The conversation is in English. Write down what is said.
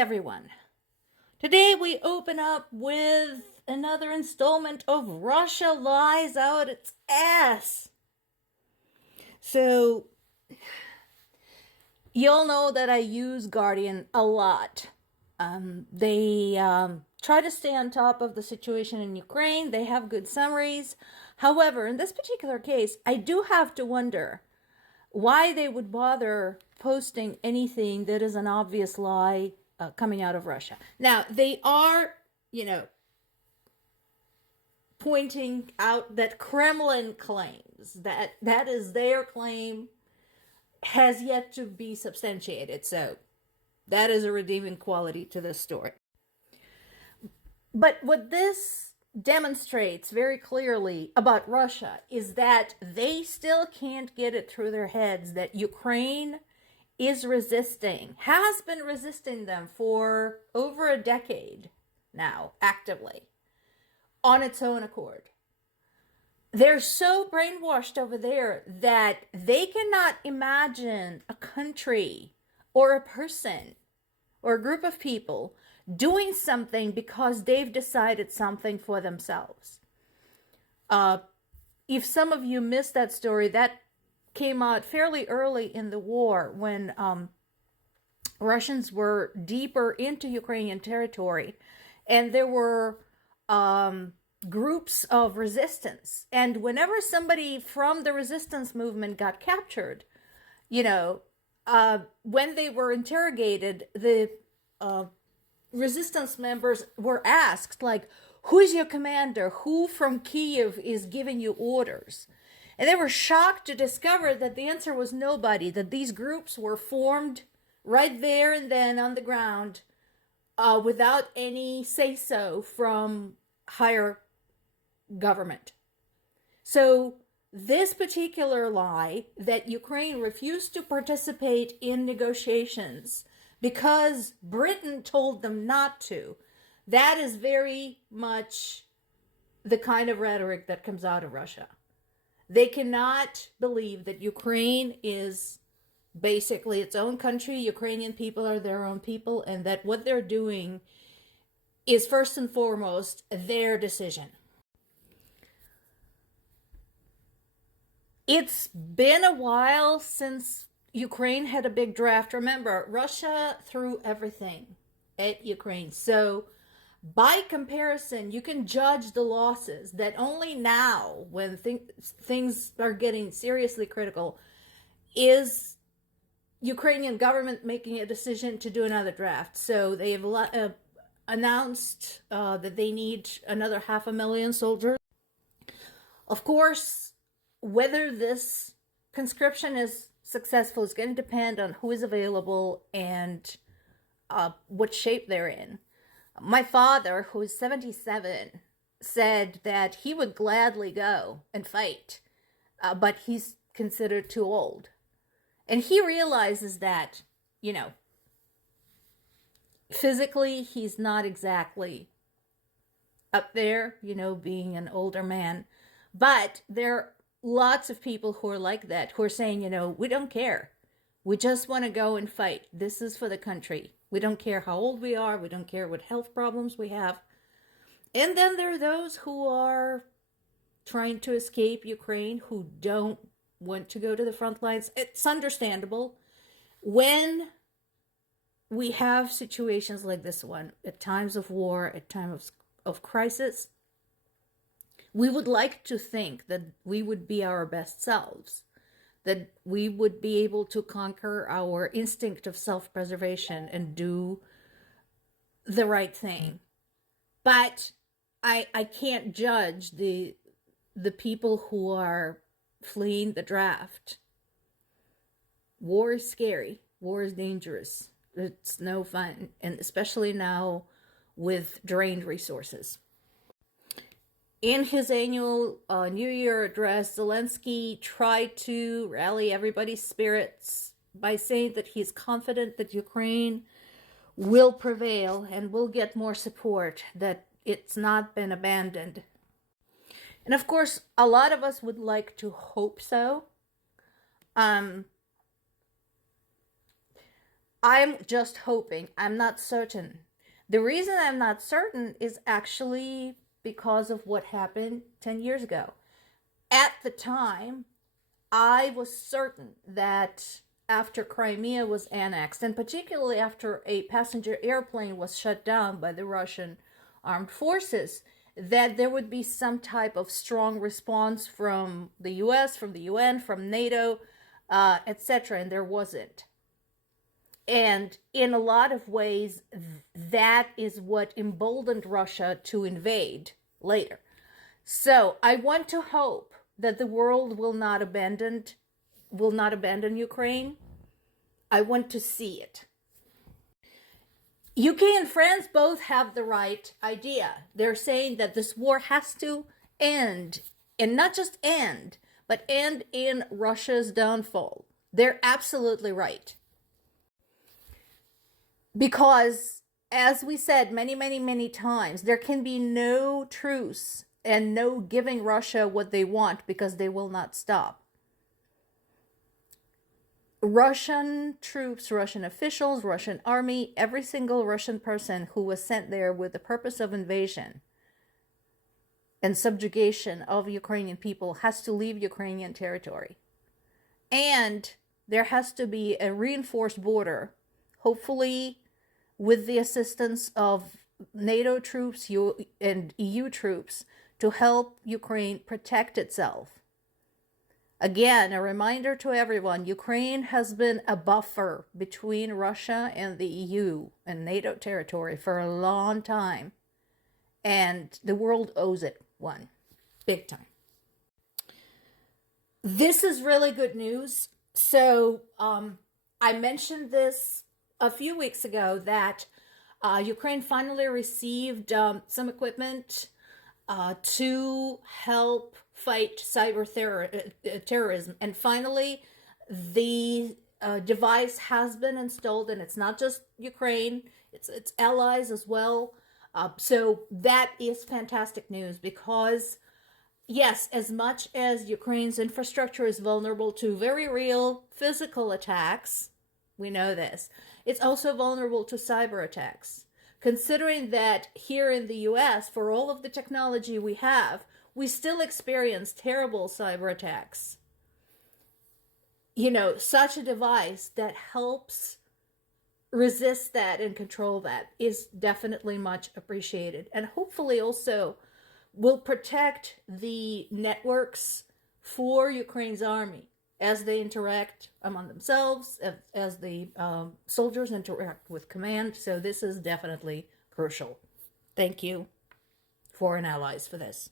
everyone. Today we open up with another installment of Russia Lies Out Its Ass. So, you'll know that I use Guardian a lot. They try to stay on top of the situation in Ukraine. They have good summaries. However, in this particular case, I do have to wonder why they would bother posting anything that is an obvious lie coming out of Russia. Now, they are, pointing out that Kremlin claims that is their claim has yet to be substantiated. So that is a redeeming quality to this story. But what this demonstrates very clearly about Russia is that they still can't get it through their heads that Ukraine is resisting, has been resisting them for over a decade now, actively, on its own accord. They're so brainwashed over there that they cannot imagine a country or a person or a group of people doing something because they've decided something for themselves. If some of you missed that story, that came out fairly early in the war when Russians were deeper into Ukrainian territory, and there were groups of resistance. And whenever somebody from the resistance movement got captured, when they were interrogated, the resistance members were asked, like, who's your commander? Who from Kiev is giving you orders? And they were shocked to discover that the answer was nobody, that these groups were formed right there and then on the ground without any say-so from higher government. So this particular lie that Ukraine refused to participate in negotiations because Britain told them not to, that is very much the kind of rhetoric that comes out of Russia. They cannot believe that Ukraine is basically its own country, Ukrainian people are their own people, and that what they're doing is first and foremost their decision. It's been a while since Ukraine had a big draft. Remember, Russia threw everything at Ukraine. So by comparison, you can judge the losses that only now, when things are getting seriously critical, is Ukrainian government making a decision to do another draft. So they have announced that they need another 500,000 soldiers. Of course, whether this conscription is successful is going to depend on who is available and what shape they're in. My father, who is 77, said that he would gladly go and fight, but he's considered too old. And he realizes that, physically he's not exactly up there, being an older man. But there are lots of people who are like that, who are saying, we don't care. We just want to go and fight. This is for the country. We don't care how old we are. We don't care what health problems we have. And then there are those who are trying to escape Ukraine, who don't want to go to the front lines. It's understandable. When we have situations like this one, at times of war, at times of crisis, we would like to think that we would be our best selves, that we would be able to conquer our instinct of self-preservation and do the right thing. But I can't judge the people who are fleeing the draft. War is scary. War is dangerous. It's no fun, and especially now with drained resources. In his annual New Year address, Zelensky tried to rally everybody's spirits by saying that he's confident that Ukraine will prevail and will get more support, that it's not been abandoned. And of course, a lot of us would like to hope so. I'm just hoping. I'm not certain. The reason I'm not certain is actually because of what happened 10 years ago. At the time, I was certain that after Crimea was annexed, and particularly after a passenger airplane was shut down by the Russian armed forces, that there would be some type of strong response from the US, from the UN, from NATO, etc. And there wasn't. And in a lot of ways, that is what emboldened Russia to invade later. So I want to hope that the world will not abandon Ukraine. I want to see it. UK and France both have the right idea. They're saying that this war has to end, and not just end, but end in Russia's downfall. They're absolutely right. Because, as we said many, many, many times, there can be no truce and no giving Russia what they want, because they will not stop. Russian troops, Russian officials, Russian army, every single Russian person who was sent there with the purpose of invasion and subjugation of Ukrainian people has to leave Ukrainian territory. And there has to be a reinforced border, hopefully with the assistance of NATO troops and EU troops, to help Ukraine protect itself. Again, a reminder to everyone, Ukraine has been a buffer between Russia and the EU and NATO territory for a long time. And the world owes it one. Big time. This is really good news. So I mentioned this a few weeks ago that Ukraine finally received some equipment to help fight cyber terrorism. And finally, the device has been installed, and it's not just Ukraine, it's allies as well. So that is fantastic news, because yes, as much as Ukraine's infrastructure is vulnerable to very real physical attacks, we know this, it's also vulnerable to cyber attacks. Considering that here in the US, for all of the technology we have, we still experience terrible cyber attacks. You know, such a device that helps resist that and control that is definitely much appreciated. And hopefully also will protect the networks for Ukraine's army as they interact among themselves, as the soldiers interact with command. So this is definitely crucial. Thank you, foreign allies, for this.